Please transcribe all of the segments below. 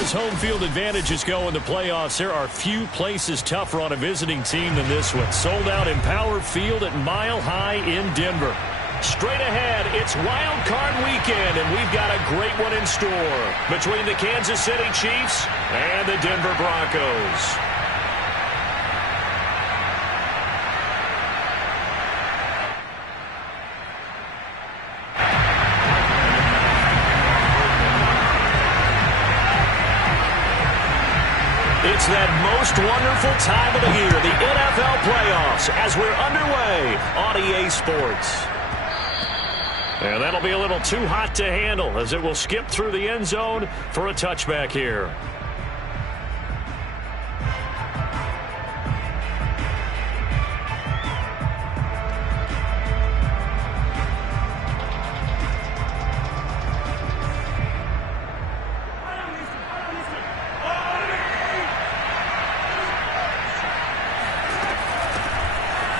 as home field advantages go in the playoffs, there are few places tougher on a visiting team than this one. Sold out Empower Field at Mile High in Denver. Straight ahead, it's Wild Card Weekend, and we've got a great one in store between the Kansas City Chiefs and the Denver Broncos. It's that most wonderful time of the year, the NFL playoffs, as we're underway on EA Sports. And that'll be a little too hot to handle as it will skip through the end zone for a touchback here.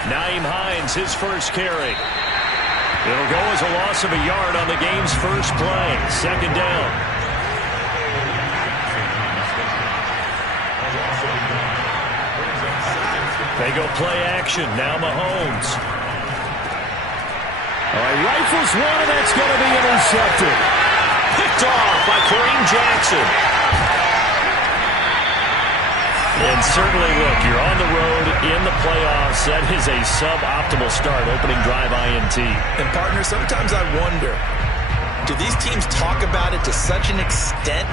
Nyheim Hines, his first carry. It'll go as a loss of a yard on the game's first play. Second down. They go play action. Now Mahomes. All right, rifles one, and that's going to be intercepted. Picked off by Kareem Jackson. And certainly, look, you're on the road in the playoffs. That is a suboptimal start, opening drive INT. And, partner, sometimes I wonder, do these teams talk about it to such an extent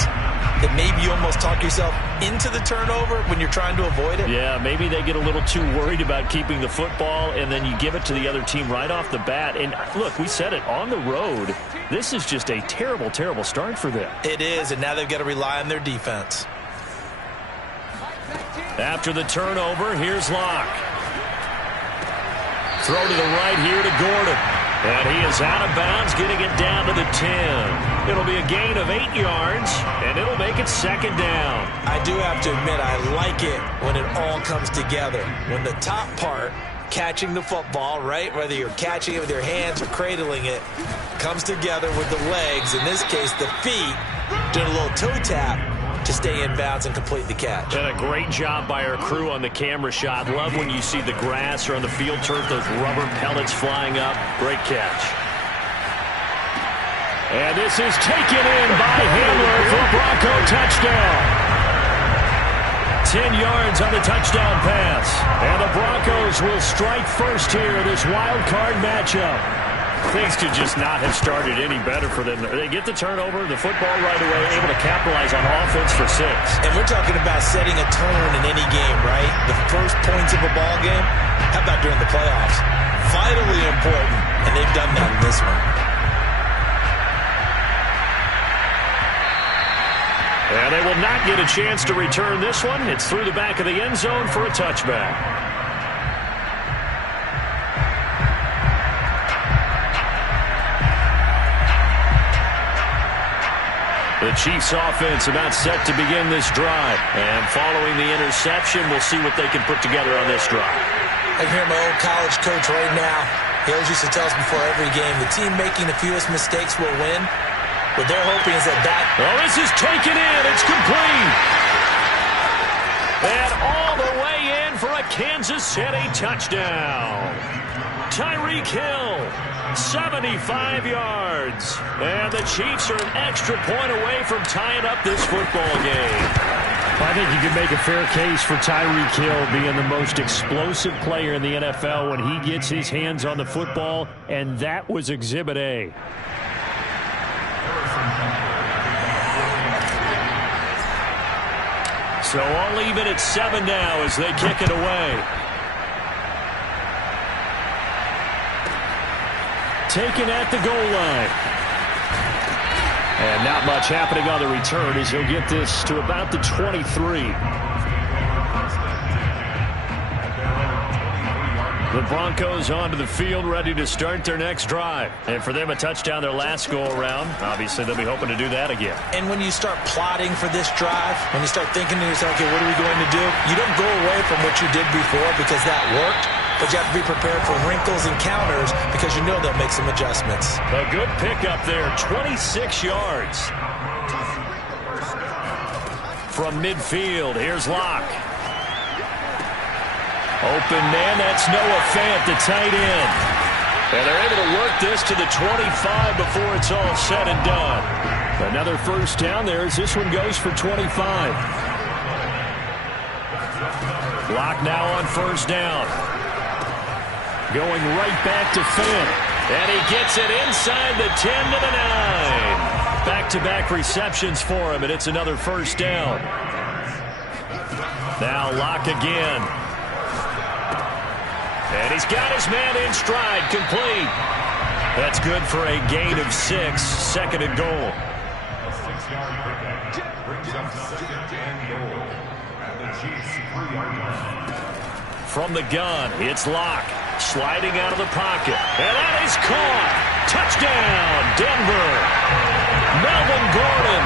that maybe you almost talk yourself into the turnover when you're trying to avoid it? Yeah, maybe they get a little too worried about keeping the football, and then you give it to the other team right off the bat. And, look, we said it, on the road, this is just a terrible, terrible start for them. It is, and now they've got to rely on their defense. After the turnover, here's Locke. Throw to the right here to Gordon. And he is out of bounds, getting it down to the 10. It'll be a gain of 8 yards, and it'll make it second down. I do have to admit, I like it when it all comes together. When the top part, catching the football, right, whether you're catching it with your hands or cradling it, comes together with the legs, in this case the feet, doing a little toe tap to stay in bounds and complete the catch. And a great job by our crew on the camera shot. Love when you see the grass or on the field turf, those rubber pellets flying up. Great catch. And this is taken in by Hamler for a Bronco touchdown. 10 yards on the touchdown pass. And the Broncos will strike first here, this wild card matchup. Things could just not have started any better for them. They get the turnover, the football right away, able to capitalize on offense for 6. And we're talking about setting a tone in any game, right? The first points of a ball game. How about during the playoffs? Vitally important, and they've done that in this one. And they will not get a chance to return this one. It's through the back of the end zone for a touchback. The Chiefs offense about set to begin this drive. And following the interception, we'll see what they can put together on this drive. I hear my old college coach right now. He always used to tell us before every game, the team making the fewest mistakes will win. What they're hoping is that... Oh, this is taken in. It's complete. And all the way in for a Kansas City touchdown. Tyreek Hill, 75 yards. And the Chiefs are an extra point away from tying up this football game. I think you can make a fair case for Tyreek Hill being the most explosive player in the NFL when he gets his hands on the football, and that was Exhibit A. So I'll leave it at 7 now as they kick it away. Taken at the goal line. And not much happening on the return as he'll get this to about the 23. The Broncos onto the field, ready to start their next drive. And for them, a touchdown their last go-around. Obviously, they'll be hoping to do that again. And when you start plotting for this drive, when you start thinking to yourself, okay, what are we going to do? You don't go away from what you did before because that worked. But you have to be prepared for wrinkles and counters because you know they'll make some adjustments. A good pickup there, 26 yards. from midfield. Here's Locke. Open man, that's Noah Fant, the tight end. And they're able to work this to the 25 before it's all said and done. Another first down there as this one goes for 25. Locke now on first down. Going right back to Fant. And he gets it inside the 10 to the 9. Back-to-back receptions for him, and it's another first down. Now Locke again. And he's got his man in stride, complete. That's good for a gain of 6, second and goal. From the gun, it's Locke, sliding out of the pocket. And that is caught. Touchdown, Denver. Melvin Gordon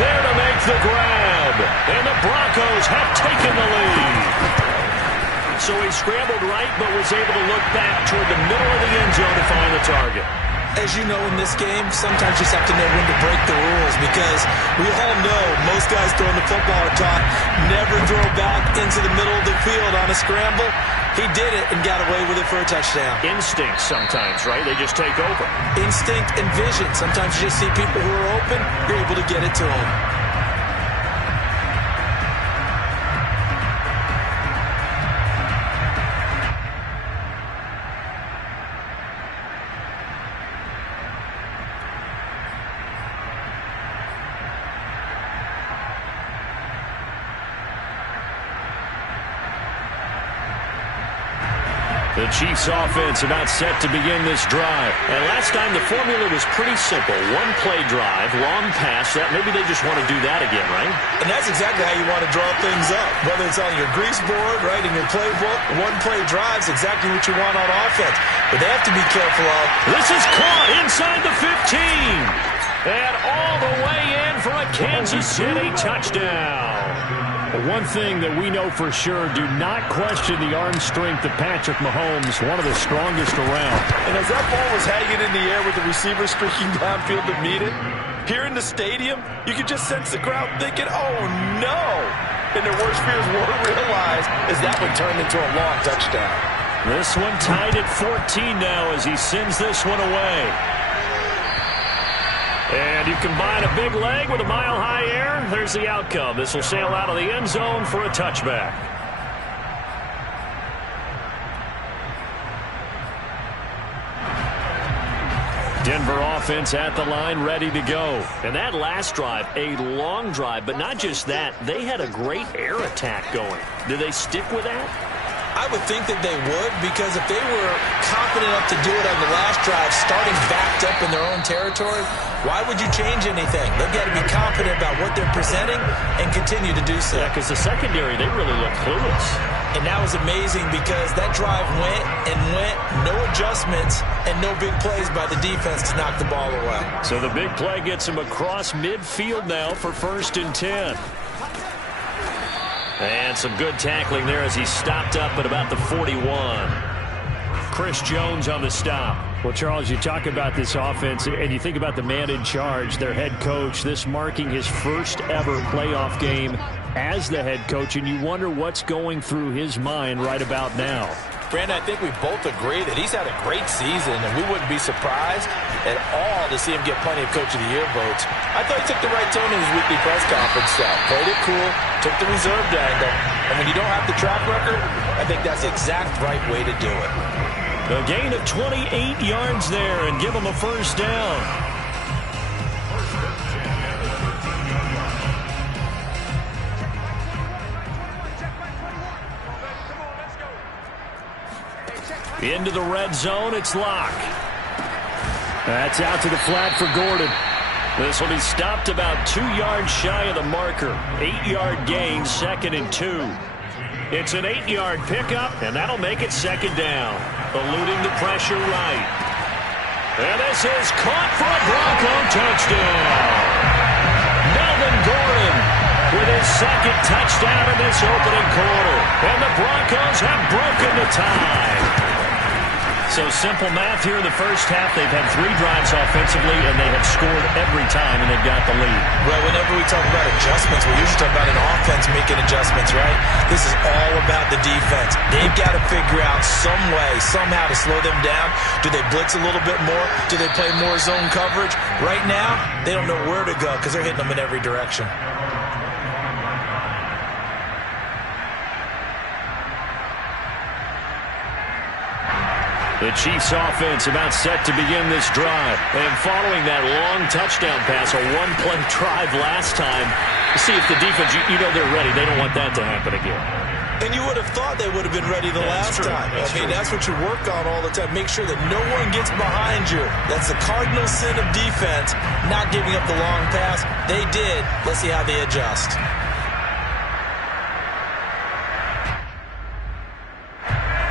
there to make the grab. And the Broncos have taken the lead. So he scrambled right, but was able to look back toward the middle of the end zone to find the target. As you know, in this game, sometimes you just have to know when to break the rules, because we all know most guys throwing the football are taught never throw back into the middle of the field on a scramble. He did it and got away with it for a touchdown. Instinct sometimes, right? They just take over. Instinct and vision. Sometimes you just see people who are open, you're able to get it to them. The Chiefs offense about set to begin this drive. And last time the formula was pretty simple. One play drive, long pass. That maybe they just want to do that again, right? And that's exactly how you want to draw things up. Whether it's on your grease board, right, in your playbook, one play drive's exactly what you want on offense. But they have to be careful of. This is caught inside the 15. And all the way in for a Kansas City touchdown. One thing that we know for sure, do not question the arm strength of Patrick Mahomes, one of the strongest around. And as that ball was hanging in the air with the receiver streaking downfield to meet it, here in the stadium, you could just sense the crowd thinking, oh no! And their worst fears weren't realized as that one turned into a long touchdown. This one tied at 14 now as he sends this one away. And you combine a big leg with a mile-high air, there's the outcome. This will sail out of the end zone for a touchback. Denver offense at the line, ready to go. And that last drive, a long drive, but not just that. They had a great air attack going. Did they stick with that? I would think that they would, because if they were confident enough to do it on the last drive, starting backed up in their own territory, why would you change anything? They've got to be confident about what they're presenting and continue to do so. Yeah, because the secondary, they really look clueless. And that was amazing because that drive went and went, no adjustments, and no big plays by the defense to knock the ball away. So the big play gets him across midfield now for 1st and 10. And some good tackling there as he stopped up at about the 41. Chris Jones on the stop. Well, Charles, you talk about this offense, and you think about the man in charge, their head coach, this marking his first ever playoff game as the head coach, and you wonder what's going through his mind right about now. Brandon, I think we both agree that he's had a great season, and we wouldn't be surprised at all to see him get plenty of Coach of the Year votes. I thought he took the right tone in his weekly press conference stuff. Played it cool, took the reserved angle, and when you don't have the track record, I think that's the exact right way to do it. A gain of 28 yards there and give him a first down. Into the red zone, it's Locke. That's out to the flat for Gordon. This will be stopped about 2 yards shy of the marker. 8-yard gain, 2nd and 2. It's an 8-yard pickup, and that'll make it 2nd down. Eluding the pressure right. And this is caught for a Bronco touchdown. Melvin Gordon with his 2nd touchdown in this opening quarter. And the Broncos have broken the tie. So simple math here in the first half. They've had 3 drives offensively, and they have scored every time, and they've got the lead. Well, whenever we talk about adjustments, we usually talk about an offense making adjustments, right? This is all about the defense. They've got to figure out some way, somehow to slow them down. Do they blitz a little bit more? Do they play more zone coverage? Right now, they don't know where to go because they're hitting them in every direction. The Chiefs offense about set to begin this drive. And following that long touchdown pass, a one-play drive last time, see if the defense, you know they're ready. They don't want that to happen again. And you would have thought they would have been ready the last time. That's what you work on all the time. Make sure that no one gets behind you. That's the cardinal sin of defense, not giving up the long pass. They did. Let's see how they adjust.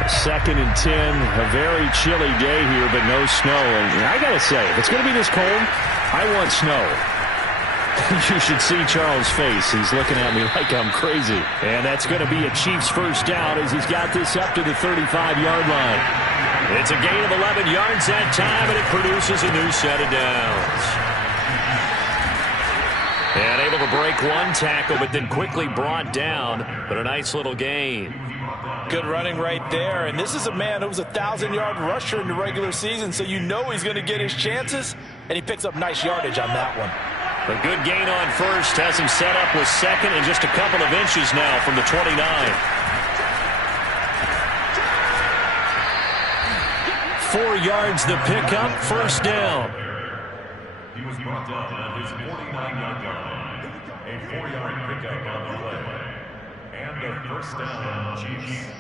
Second and 10, a very chilly day here, but no snow. And I got to say, if it's going to be this cold, I want snow. You should see Charles' face. He's looking at me like I'm crazy. And that's going to be a Chiefs first down as he's got this up to the 35-yard line. It's a gain of 11 yards that time, and it produces a new set of downs. And able to break one tackle, but then quickly brought down, but a nice little gain. Good running right there. And this is a man who was a 1,000-yard rusher in the regular season, so you know he's going to get his chances, and he picks up nice yardage on that one. A good gain on first has him set up with second and just a couple of inches now from the 29. 4 yards the pickup, first down. He was brought down at his 49-yard line. A 4-yard pickup on the play. And a first down, Chiefs.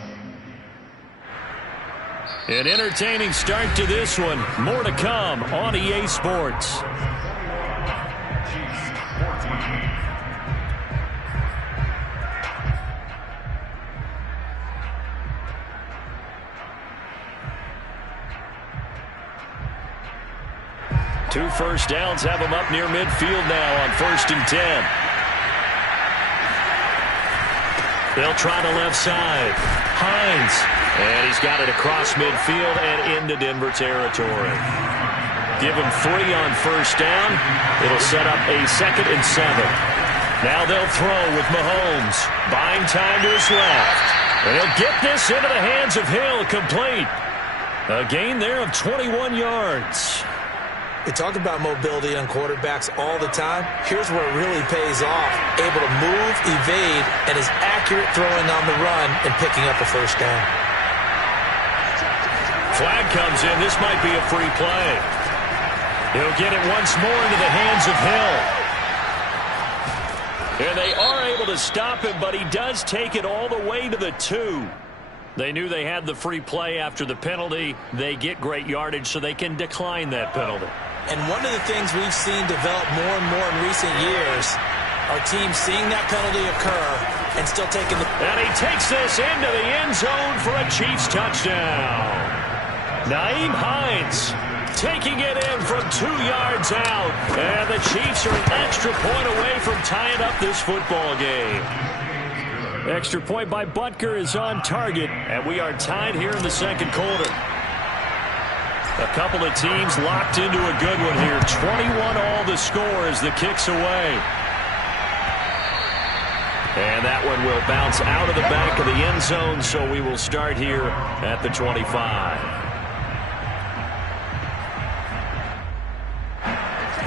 An entertaining start to this one. More to come on EA Sports. Chiefs 14. Two first downs have him up near midfield now on 1st and 10. They'll try the left side. Hines. And he's got it across midfield and into Denver territory. Give him 3 on first down. It'll set up a 2nd and 7. Now they'll throw with Mahomes. Buying time to his left. And he'll get this into the hands of Hill, complete. A gain there of 21 yards. We talk about mobility on quarterbacks all the time. Here's where it really pays off. Able to move, evade, and is accurate throwing on the run and picking up a first down. Flag comes in. This might be a free play. He'll get it once more into the hands of Hill. And they are able to stop him, but he does take it all the way to the 2. They knew they had the free play after the penalty. They get great yardage, so they can decline that penalty. And one of the things we've seen develop more and more in recent years, our team seeing that penalty occur and still taking the... And he takes this into the end zone for a Chiefs touchdown. Nyheim Hines taking it in from 2 yards out. And the Chiefs are an extra point away from tying up this football game. Extra point by Butker is on target, and we are tied here in the second quarter. A couple of teams locked into a good one here. 21 all the score as the kick's away. And that one will bounce out of the back of the end zone, so we will start here at the 25.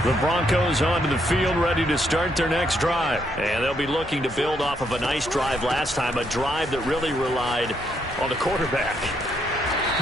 The Broncos onto the field, ready to start their next drive. And they'll be looking to build off of a nice drive last time, a drive that really relied on the quarterback.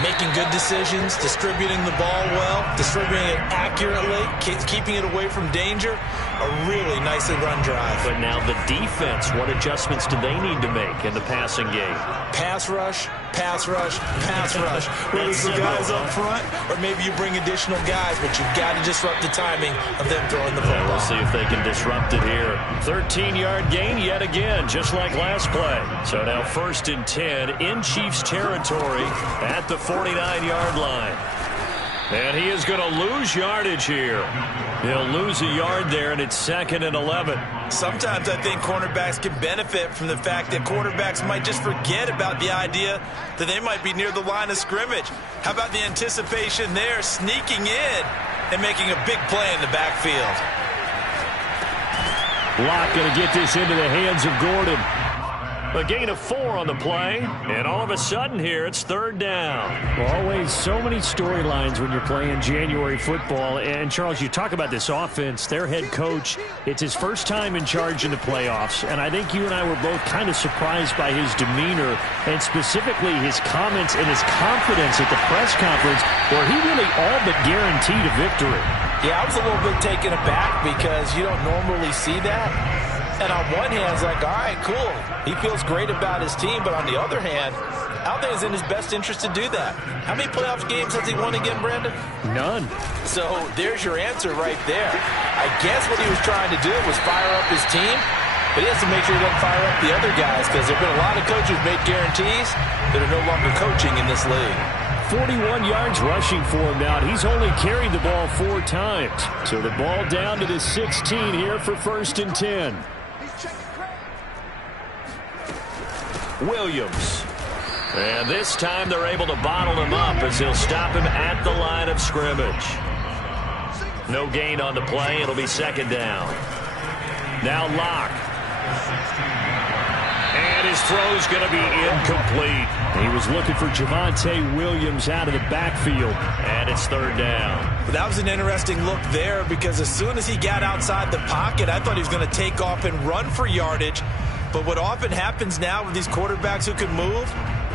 Making good decisions, distributing the ball well, distributing it accurately, keeping it away from danger. A really nicely run drive. But now the defense, what adjustments do they need to make in the passing game? Pass rush, pass rush, pass rush. Whether it's the guys up front or maybe you bring additional guys, but you've got to disrupt the timing of them throwing the football. We'll see if they can disrupt it here. 13-yard gain yet again, just like last play. So now 1st and 10 in Chiefs territory at the 49-yard line. And he is going to lose yardage here. He'll lose a yard there, and it's 2nd and 11. Sometimes I think cornerbacks can benefit from the fact that quarterbacks might just forget about the idea that they might be near the line of scrimmage. How about the anticipation there, sneaking in and making a big play in the backfield? Locke going to get this into the hands of Gordon. A gain of 4 on the play, and all of a sudden here it's 3rd down. Well, always so many storylines when you're playing January football. And, Charles, you talk about this offense, their head coach, it's his first time in charge in the playoffs, and I think you and I were both kind of surprised by his demeanor and specifically his comments and his confidence at the press conference where he really all but guaranteed a victory. Yeah, I was a little bit taken aback because you don't normally see that. And on one hand, it's like, all right, cool. He feels great about his team. But on the other hand, I don't think it's in his best interest to do that. How many playoff games has he won again, Brandon? None. So there's your answer right there. I guess what he was trying to do was fire up his team. But he has to make sure he doesn't fire up the other guys because there have been a lot of coaches who made guarantees that are no longer coaching in this league. 41 yards rushing for him now. He's only carried the ball 4 times. So the ball down to the 16 here for 1st and 10. Williams. And this time they're able to bottle him up as he'll stop him at the line of scrimmage. No gain on the play. It'll be 2nd down. Now Locke. And his throw's going to be incomplete. He was looking for Javonte Williams out of the backfield. And it's 3rd down. That was an interesting look there because as soon as he got outside the pocket, I thought he was going to take off and run for yardage. But what often happens now with these quarterbacks who can move,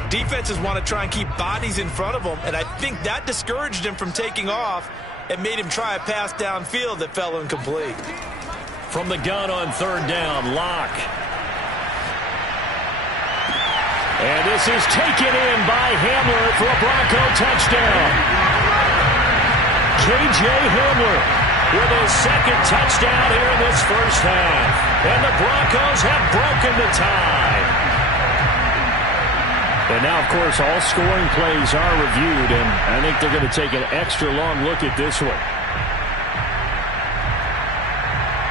defenses want to try and keep bodies in front of them, and I think that discouraged him from taking off and made him try a pass downfield that fell incomplete. From the gun on 3rd down, Locke. And this is taken in by Hamler for a Bronco touchdown. K.J. Hamler with his 2nd touchdown here in this first half. And the Broncos have broken the tie. And now, of course, all scoring plays are reviewed, and I think they're going to take an extra long look at this one.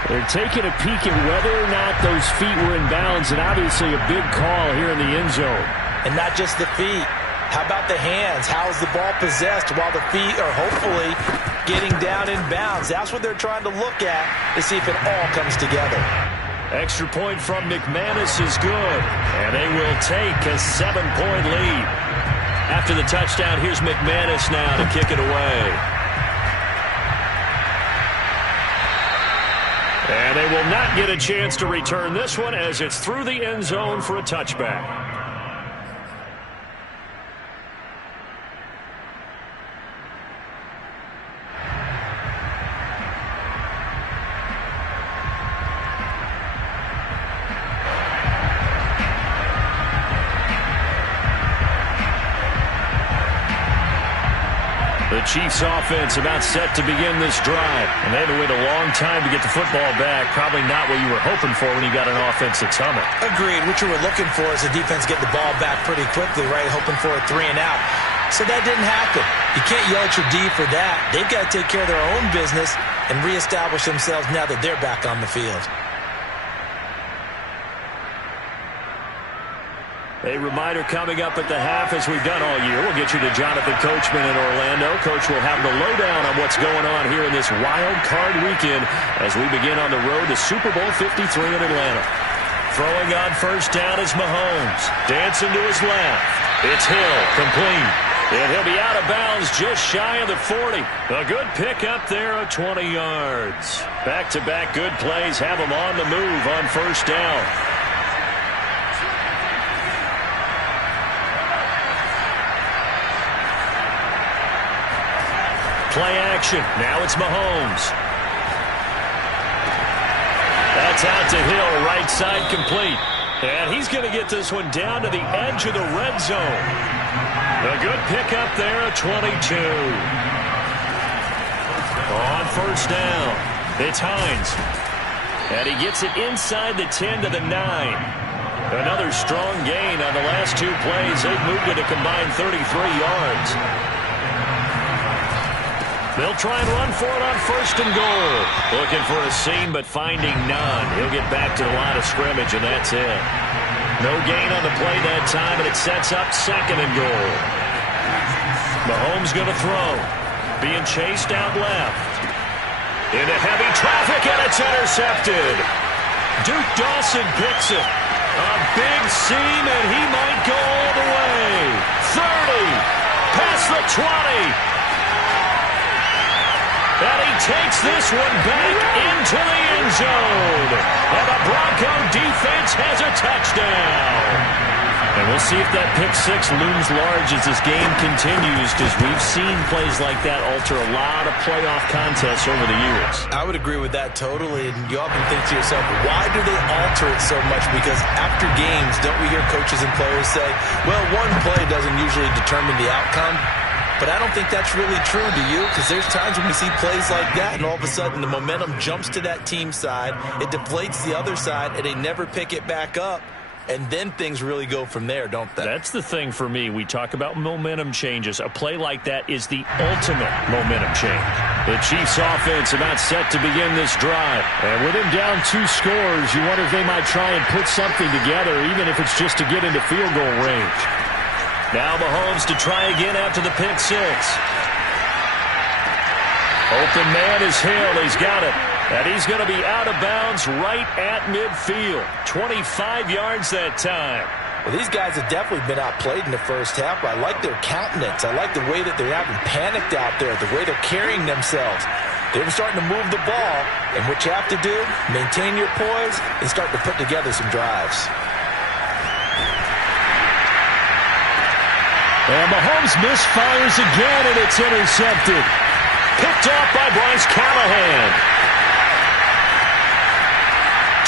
They're taking a peek at whether or not those feet were in bounds, and obviously a big call here in the end zone. And not just the feet. How about the hands? How's the ball possessed while the feet are hopefully getting down in bounds? That's what they're trying to look at to see if it all comes together. Extra point from McManus is good. And they will take a 7-point lead. After the touchdown, here's McManus now to kick it away. And they will not get a chance to return this one as it's through the end zone for a touchback. The Chiefs offense about set to begin this drive. And they had to wait a long time to get the football back. Probably not what you were hoping for when you got an offense that's humming. Agreed. What you were looking for is the defense get the ball back pretty quickly, right? Hoping for a 3 and out. So that didn't happen. You can't yell at your D for that. They've got to take care of their own business and reestablish themselves now that they're back on the field. A reminder coming up at the half, as we've done all year. We'll get you to Jonathan Coachman in Orlando. Coach will have the lowdown on what's going on here in this wild card weekend as we begin on the road to Super Bowl 53 in Atlanta. Throwing on 1st down is Mahomes. Dancing to his left. It's Hill, complete. And he'll be out of bounds just shy of the 40. A good pickup there of 20 yards. Back-to-back good plays have him on the move on 1st down. Play action. Now it's Mahomes. That's out to Hill, right side complete. And he's going to get this one down to the edge of the red zone. A good pickup there at 22. On 1st down, it's Hines. And he gets it inside the 10 to the 9. Another strong gain on the last 2 plays. They've moved it a combined 33 yards. They'll try and run for it on 1st and goal. Looking for a seam, but finding none. He'll get back to the line of scrimmage, and that's it. No gain on the play that time, and it sets up 2nd and goal. Mahomes going to throw. Being chased out left. Into heavy traffic, and it's intercepted. Duke Dawson picks it. A big seam, and he might go all the way. 30. Past the 20. And he takes this one back into the end zone. And the Bronco defense has a touchdown. And we'll see if that pick 6 looms large as this game continues, because we've seen plays like that alter a lot of playoff contests over the years. I would agree with that totally. And you often think to yourself, why do they alter it so much? Because after games, don't we hear coaches and players say, well, one play doesn't usually determine the outcome? But I don't think that's really true, do you? Because there's times when we see plays like that, and all of a sudden the momentum jumps to that team side, it deflates the other side, and they never pick it back up. And then things really go from there, don't they? That's the thing for me. We talk about momentum changes. A play like that is the ultimate momentum change. The Chiefs offense about set to begin this drive. And with him down 2 scores, you wonder if they might try and put something together, even if it's just to get into field goal range. Now Mahomes to try again after the pick 6. Open man is Hill. He's got it. And he's going to be out of bounds right at midfield. 25 yards that time. Well, these guys have definitely been outplayed in the first half, but I like their countenance. I like the way that they haven't panicked out there, the way they're carrying themselves. They're starting to move the ball, and what you have to do, maintain your poise and start to put together some drives. And Mahomes misfires again, and it's intercepted. Picked off by Bryce Callahan.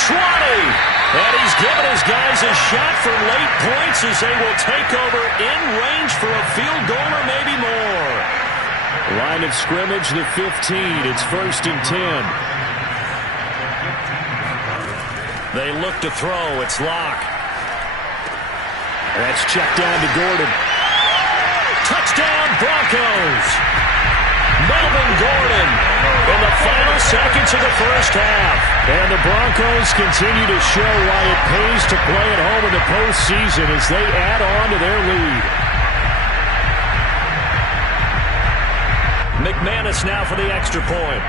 20. And he's given his guys a shot for late points as they will take over in range for a field goal or maybe more. Line of scrimmage, the 15. It's 1st and 10. They look to throw. It's Locke. That's checked down to Gordon. Touchdown, Broncos. Melvin Gordon in the final seconds of the first half. And the Broncos continue to show why it pays to play at home in the postseason as they add on to their lead. McManus now for the extra point.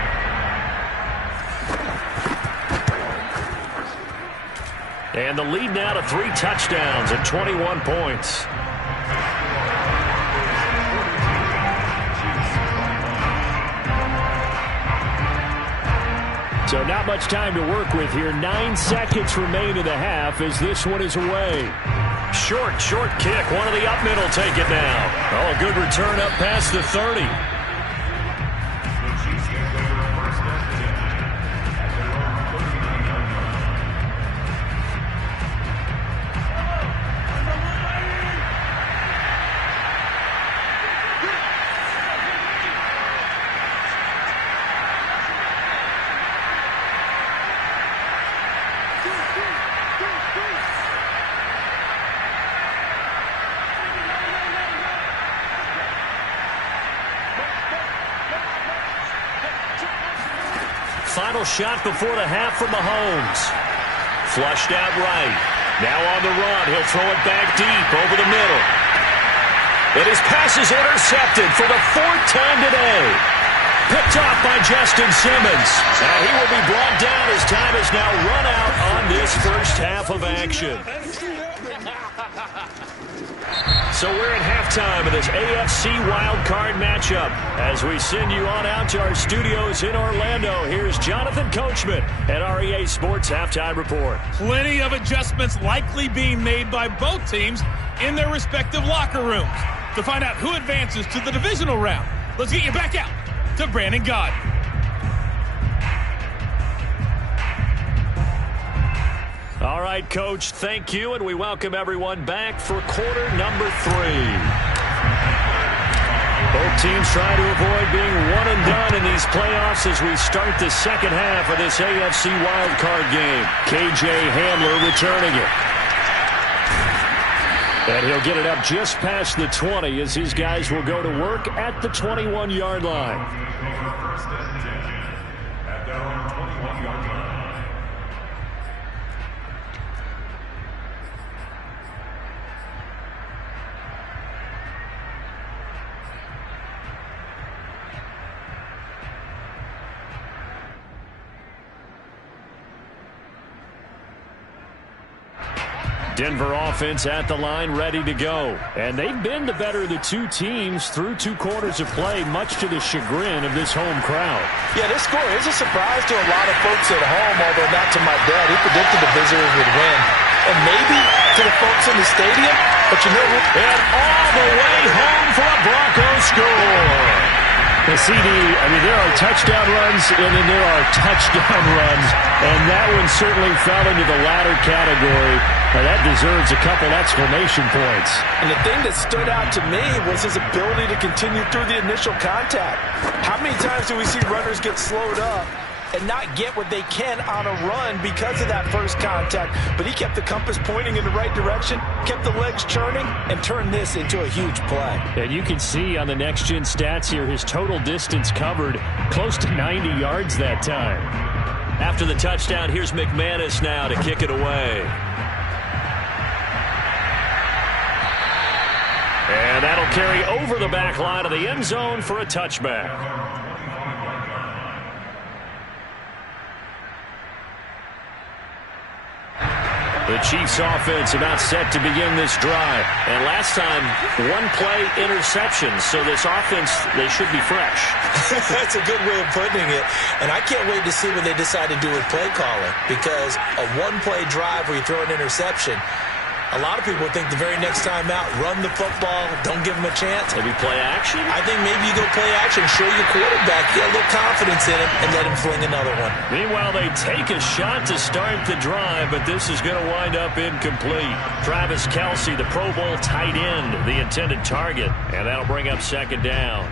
And the lead now to 3 touchdowns and 21 points. So not much time to work with here. 9 seconds remain in the half as this one is away. Short kick. One of the up middle take it now. Oh, a good return up past the 30. Final shot before the half from Mahomes. Flushed out right. Now on the run. He'll throw it back deep over the middle. And his pass is intercepted for the 4th time today. Picked off by Justin Simmons. And he will be brought down as time has now run out on this first half of action. So we're at halftime of this AFC wildcard matchup. As we send you on out to our studios in Orlando, here's Jonathan Coachman at REA Sports Halftime Report. Plenty of adjustments likely being made by both teams in their respective locker rooms. To find out who advances to the divisional round, let's get you back out to Brandon Gaudin. All right, Coach, thank you, and we welcome everyone back for quarter number 3. Both teams trying to avoid being one and done in these playoffs as we start the second half of this AFC wildcard game. KJ Hamler returning it. And he'll get it up just past the 20 as his guys will go to work at the 21-yard line. First and 10 at their own 21-yard line. Denver offense at the line, ready to go. And they've been the better of the two teams through 2 quarters of play, much to the chagrin of this home crowd. Yeah, this score is a surprise to a lot of folks at home, although not to my dad. He predicted the visitors would win. And maybe to the folks in the stadium, but you know what? And all the way home for a Broncos score. The CD, I mean, there are touchdown runs, and then there are touchdown runs, and that one certainly fell into the latter category. Now, that deserves a couple exclamation points. And the thing that stood out to me was his ability to continue through the initial contact. How many times do we see runners get slowed up and not get what they can on a run because of that first contact? But he kept the compass pointing in the right direction, kept the legs churning, and turned this into a huge play. And you can see on the next-gen stats here, his total distance covered close to 90 yards that time. After the touchdown, here's McManus now to kick it away. And that'll carry over the back line of the end zone for a touchback. The Chiefs offense about set to begin this drive. And last time, 1-play interception. So this offense, they should be fresh. That's a good way of putting it. And I can't wait to see what they decide to do with play calling. Because a 1-play drive where you throw an interception, a lot of people think the very next time out, run the football, don't give them a chance. Maybe play action? I think maybe you go play action, show your quarterback, get a little confidence in him, and let him fling another one. Meanwhile, they take a shot to start the drive, but this is going to wind up incomplete. Travis Kelce, the Pro Bowl tight end, the intended target, and that'll bring up second down.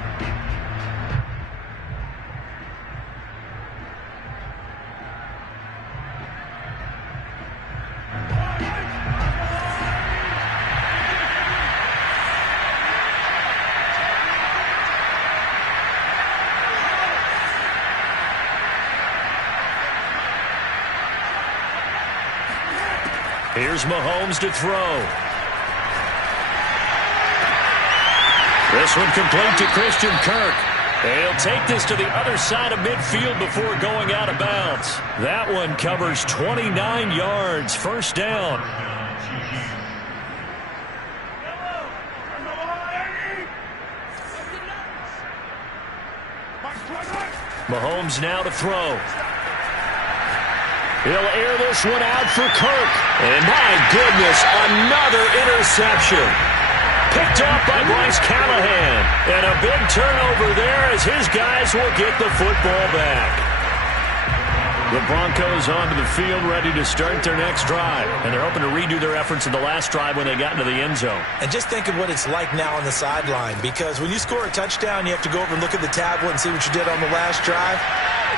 Here's Mahomes to throw. This one complete to Christian Kirk. He'll take this to the other side of midfield before going out of bounds. That one covers 29 yards. First down. Mahomes now to throw. He'll air this one out for Kirk. And my goodness, another interception. Picked up by Bryce Callahan. And a big turnover there as his guys will get the football back. The Broncos onto the field ready to start their next drive. And they're hoping to redo their efforts in the last drive when they got into the end zone. And just think of what it's like now on the sideline. Because when you score a touchdown, you have to go over and look at the tablet and see what you did on the last drive.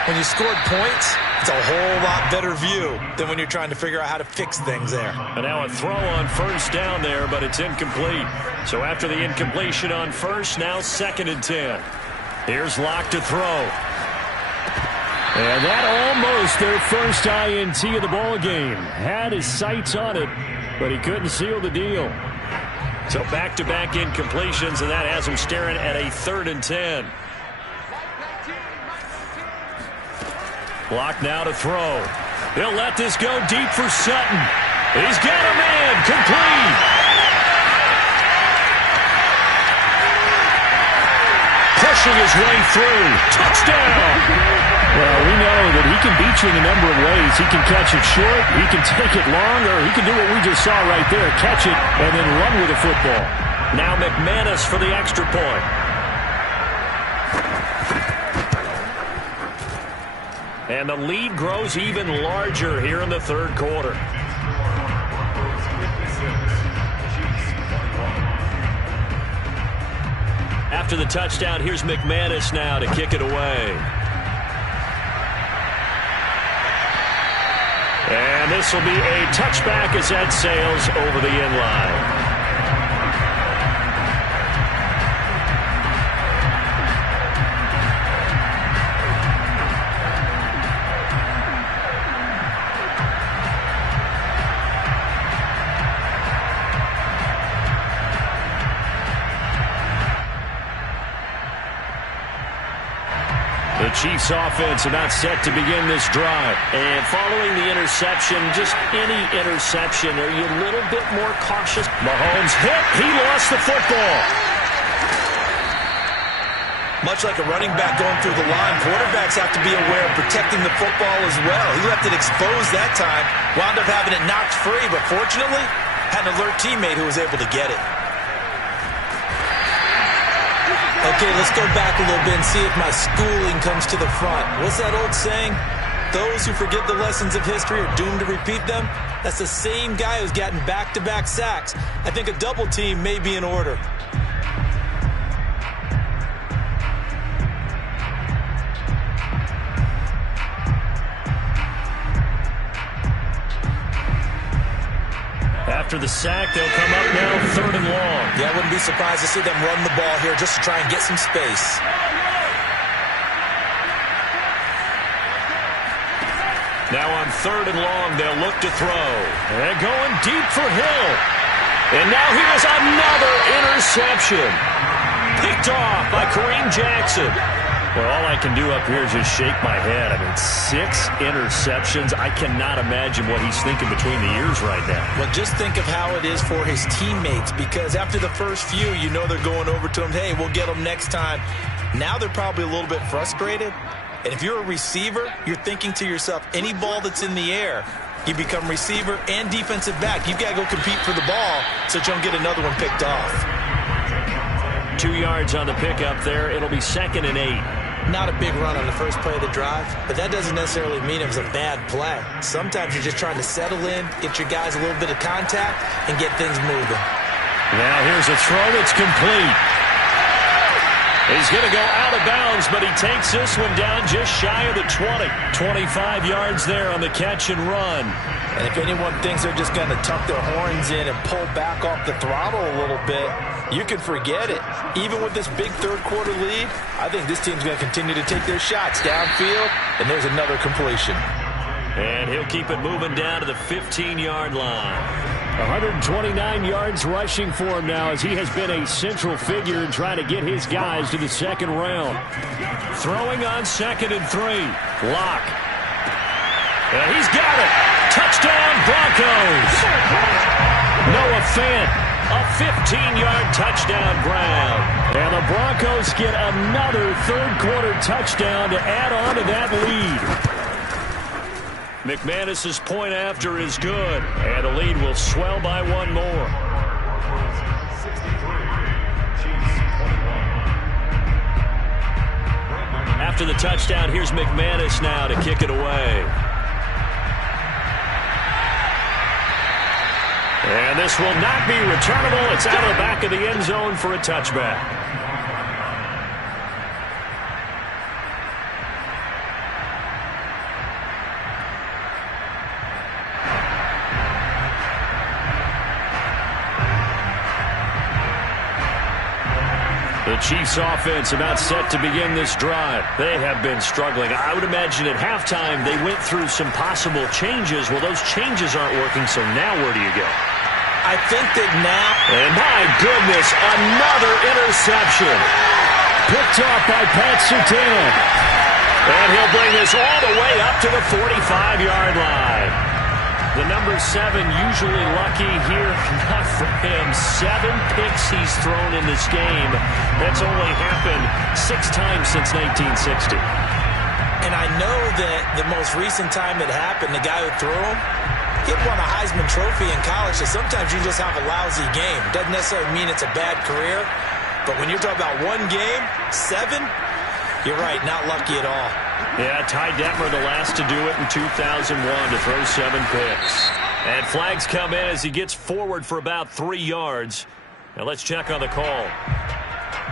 When you scored points, it's a whole lot better view than when you're trying to figure out how to fix things there. And now a throw on first down there, but it's incomplete. So after the incompletion on first, now 2nd and 10. Here's Locke to throw. And that almost their first INT of the ball game. Had his sights on it, but he couldn't seal the deal. So back-to-back incompletions, and that has him staring at a 3rd and 10. Locke now to throw. He'll let this go deep for Sutton. He's got a man. Complete. Pushing his way through. Touchdown. Well, we know that he can beat you in a number of ways. He can catch it short, he can take it long, or he can do what we just saw right there, catch it and then run with the football. Now McManus for the extra point. And the lead grows even larger here in the 3rd quarter. After the touchdown, here's McManus now to kick it away. And this will be a touchback as that sails over the end line. The Chiefs offense about set to begin this drive. And following the interception, just any interception, are you a little bit more cautious? Mahomes hit. He lost the football. Much like a running back going through the line, quarterbacks have to be aware of protecting the football as well. He left it exposed that time, wound up having it knocked free, but fortunately, had an alert teammate who was able to get it. Okay, let's go back a little bit and see if my schooling comes to the front. What's that old saying? Those who forget the lessons of history are doomed to repeat them. That's the same guy who's gotten back-to-back sacks. I think a double team may be in order. After the sack, they'll come up now 3rd and long. Yeah, I wouldn't be surprised to see them run the ball here just to try and get some space. Now on 3rd and long, they'll look to throw. And going deep for Hill. And now here's another interception. Picked off by Kareem Jackson. Well, all I can do up here is just shake my head. I mean, 6 interceptions. I cannot imagine what he's thinking between the ears right now. Well, just think of how it is for his teammates, because after the first few, you know they're going over to him, hey, we'll get them next time. Now they're probably a little bit frustrated. And if you're a receiver, you're thinking to yourself, any ball that's in the air, you become receiver and defensive back. You've got to go compete for the ball so that you don't get another one picked off. 2 yards on the pickup there. It'll be 2nd and 8. Not a big run on the first play of the drive, but that doesn't necessarily mean it was a bad play. Sometimes you're just trying to settle in, get your guys a little bit of contact, and get things moving. Now here's a throw that's complete. He's going to go out of bounds, but he takes this one down just shy of the 20. 25 yards there on the catch and run. And if anyone thinks they're just going to tuck their horns in and pull back off the throttle a little bit, you can forget it. Even with this big third-quarter lead, I think this team's going to continue to take their shots downfield, and there's another completion. And he'll keep it moving down to the 15-yard line. 129 yards rushing for him now as he has been a central figure in trying to get his guys to the 2nd round. Throwing on 2nd and 3. Lock. And he's got it. Touchdown Broncos. Noah Fant. A 15-yard touchdown ground. And the Broncos get another third-quarter touchdown to add on to that lead. McManus's point after is good, and the lead will swell by 1 more. After the touchdown, here's McManus now to kick it away. And this will not be returnable. It's out of the back of the end zone for a touchback. The Chiefs offense about set to begin this drive. They have been struggling. I would imagine at halftime they went through some possible changes. Well, those changes aren't working, so now where do you go? I think that now... And my goodness, another interception. Picked off by Pat Surtain. And he'll bring this all the way up to the 45-yard line. The number 7 usually lucky here. Not for him. 7 picks he's thrown in this game. That's only happened 6 times since 1960. And I know that the most recent time it happened, the guy who threw him, he had won a Heisman Trophy in college, so sometimes you just have a lousy game. Doesn't necessarily mean it's a bad career, but when you're talking about 1 game, 7, you're right, not lucky at all. Yeah, Ty Detmer the last to do it in 2001 to throw 7 picks. And flags come in as he gets forward for about 3 yards. Now let's check on the call.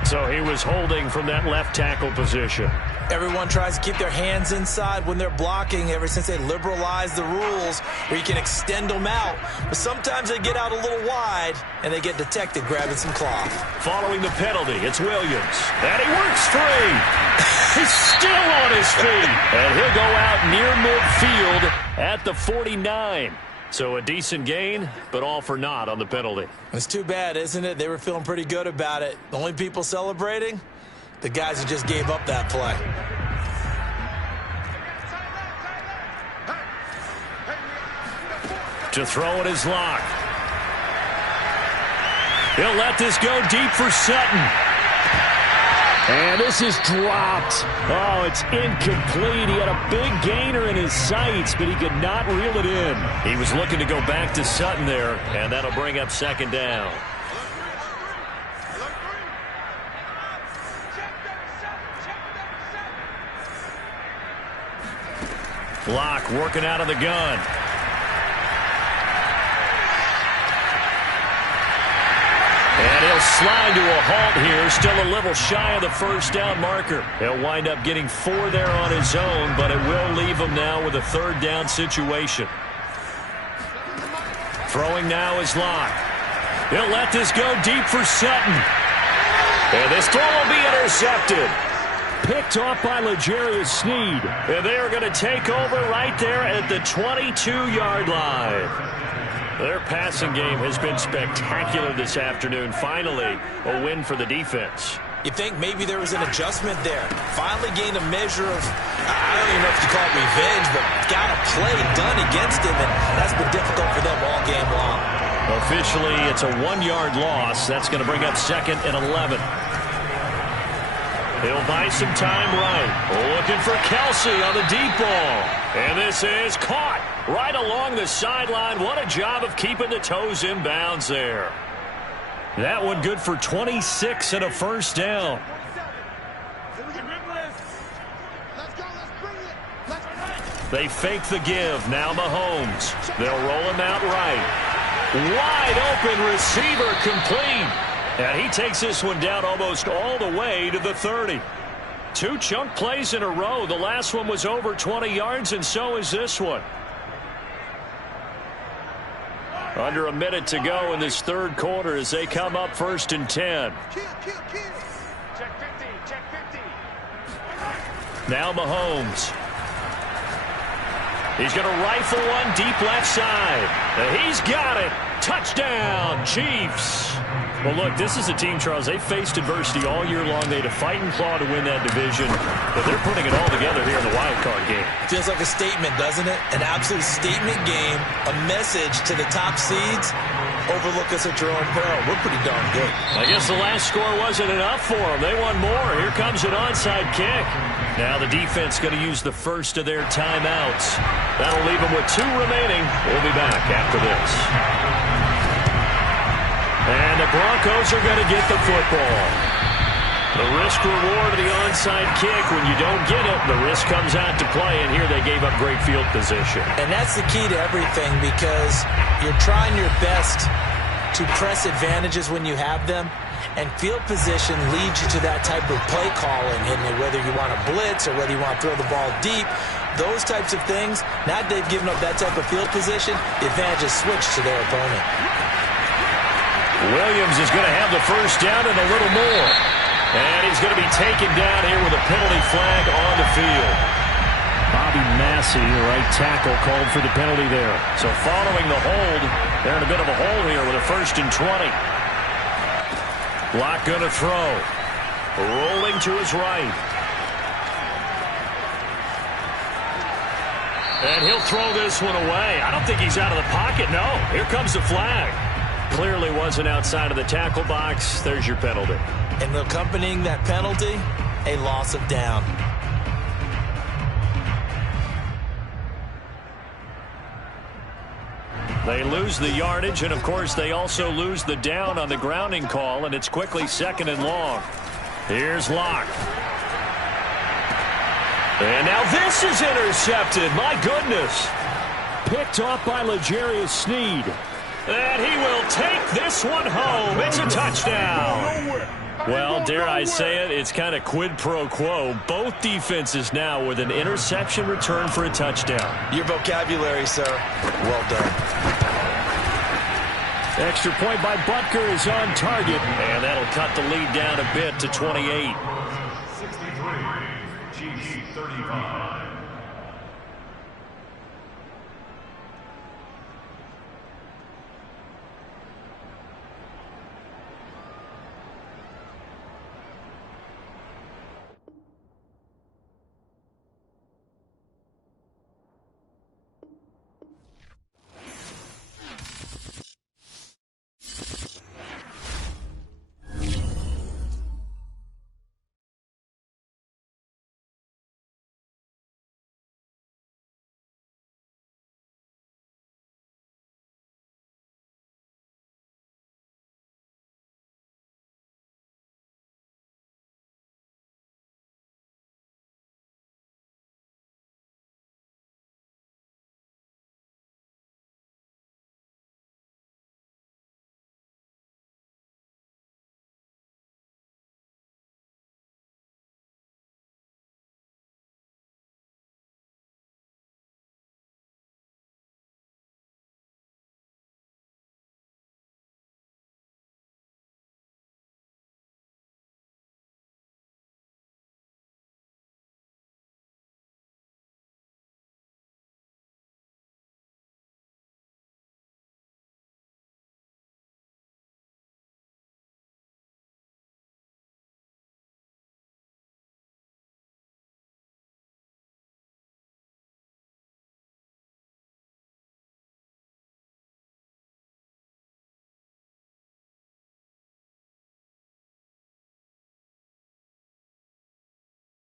So he was holding from that left tackle position. Everyone tries to keep their hands inside when they're blocking ever since they liberalized the rules where you can extend them out. But sometimes they get out a little wide and they get detected grabbing some cloth. Following the penalty, it's Williams. And he works free. He's still on his feet. And he'll go out near midfield at the 49. So a decent gain, but all for naught on the penalty. It's too bad, isn't it? They were feeling pretty good about it. The only people celebrating? The guys who just gave up that play. To throw it is Locke. He'll let this go deep for Sutton. And this is dropped. Oh, it's incomplete. He had a big gainer in his sights, but he could not reel it in. He was looking to go back to Sutton there, and that'll bring up second down. Locke working out of the gun. And he'll slide to a halt here, still a little shy of the first down marker. He'll wind up getting 4 there on his own, but it will leave him now with a third down situation. Throwing now is Locke. He'll let this go deep for Sutton. And this throw will be intercepted. Picked off by L'Jarius Sneed. And they are going to take over right there at the 22-yard line. Their passing game has been spectacular this afternoon. Finally, a win for the defense. You think maybe there was an adjustment there. Finally gained a measure of, I don't even know if you call it revenge, but got a play done against him, and that's been difficult for them all game long. Officially, it's a 1-yard loss. That's going to bring up 2nd and 11. He'll buy some time right. Looking for Kelsey on the deep ball. And this is caught right along the sideline. What a job of keeping the toes in bounds there. That one good for 26 and a first down. They fake the give. Now Mahomes. They'll roll him out right. Wide open receiver complete. And he takes this one down almost all the way to the 30. 2 chunk plays in a row. The last one was over 20 yards, and so is this one. Under a minute to go in this third quarter as they come up 1st and 10. Check 50, check 50. Now Mahomes. He's going to rifle one deep left side. He's got it. Touchdown, Chiefs. Well, look, this is a team, Charles, they faced adversity all year long. They had to fight and claw to win that division, but they're putting it all together here in the wild card game. Feels like a statement, doesn't it? An absolute statement game, a message to the top seeds. Overlook us at your own peril. We're pretty darn good. I guess the last score wasn't enough for them. They won more. Here comes an onside kick. Now the defense going to use the first of their timeouts. That'll leave them with 2 remaining. We'll be back after this. And the Broncos are going to get the football. The risk-reward of the onside kick, when you don't get it, the risk comes out to play, and here they gave up great field position. And that's the key to everything, because you're trying your best to press advantages when you have them, and field position leads you to that type of play calling, and whether you want to blitz or whether you want to throw the ball deep, those types of things, now they've given up that type of field position, the advantage is switched to their opponent. Williams is going to have the first down and a little more. And he's going to be taken down here with a penalty flag on the field. Bobby Massey, the right tackle, called for the penalty there. So following the hold, they're in a bit of a hole here with a 1st and 20. Locke going to throw. Rolling to his right. And he'll throw this one away. I don't think he's out of the pocket. No, here comes the flag. Clearly wasn't outside of the tackle box. There's your penalty. And accompanying that penalty, a loss of down. They lose the yardage, and of course they also lose the down on the grounding call, and it's quickly 2nd and long. Here's Locke. And now this is intercepted. My goodness. Picked off by L'Jarius Sneed. And he will take this one home. It's a touchdown. Well, dare I say it, it's kind of quid pro quo. Both defenses now with an interception return for a touchdown. Your vocabulary, sir. Well done. Extra point by Butker is on target, and that'll cut the lead down a bit to 28. 63, Chiefs 35.